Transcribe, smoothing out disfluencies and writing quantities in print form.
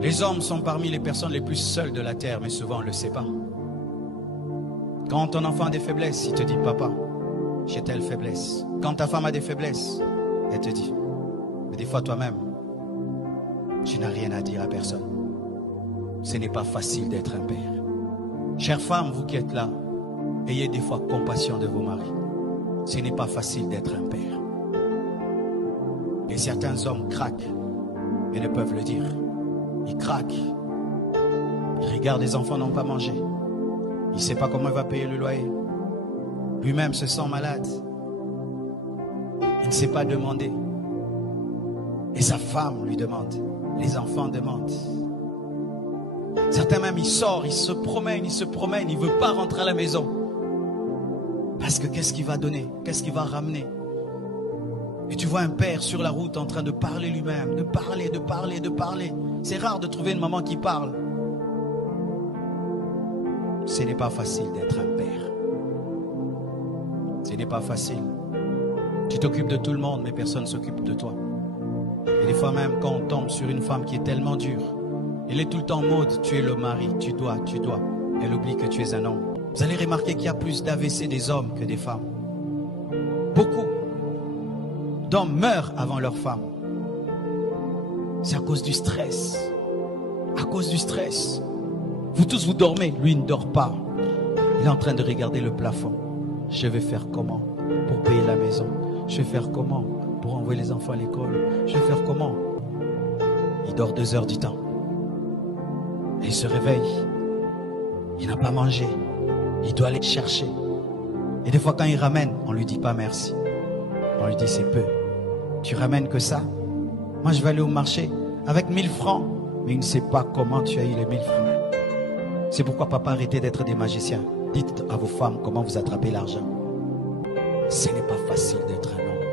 Les hommes sont parmi les personnes les plus seules de la terre, mais souvent on ne le sait pas. Quand ton enfant a des faiblesses, il te dit, papa, j'ai telle faiblesse. Quand ta femme a des faiblesses, elle te dit. Mais des fois toi-même, tu n'as rien à dire à personne. Ce n'est pas facile d'être un père. Chères femmes, vous qui êtes là, ayez des fois compassion de vos maris. Ce n'est pas facile d'être un père. Et certains hommes craquent, mais ne peuvent le dire. Ils craquent. Ils regardent les enfants n'ont pas mangé. Il ne sait pas comment il va payer le loyer. Lui-même se sent malade. Il ne sait pas demander. Et sa femme lui demande. Les enfants demandent. Certains même, il sort, il se promène, il ne veut pas rentrer à la maison. Parce que qu'est-ce qu'il va donner? Qu'est-ce qu'il va ramener? Et tu vois un père sur la route en train de parler lui-même, de parler. C'est rare de trouver une maman qui parle. Ce n'est pas facile d'être un père. Ce n'est pas facile. Tu t'occupes de tout le monde, mais personne ne s'occupe de toi. Et des fois même, quand on tombe sur une femme qui est tellement dure, elle est tout le temps en mode, tu es le mari, tu dois. Elle oublie que tu es un homme. Vous allez remarquer qu'il y a plus d'AVC des hommes que des femmes. Beaucoup d'hommes meurent avant leur femme. C'est à cause du stress. À cause du stress. Vous tous, vous dormez. Lui, il ne dort pas. Il est en train de regarder le plafond. Je vais faire comment pour payer la maison? Je vais faire comment pour envoyer les enfants à l'école? Je vais faire comment? Il dort 2 heures du temps. Et il se réveille. Il n'a pas mangé. Il doit aller chercher. Et des fois, quand il ramène, on ne lui dit pas merci. On lui dit c'est peu. Tu ramènes que ça? Moi, je vais aller au marché avec 1000 francs. Mais il ne sait pas comment tu as eu les 1000 francs. C'est pourquoi papa, arrêtez d'être des magiciens. Dites à vos femmes comment vous attrapez l'argent. Ce n'est pas facile d'être un homme.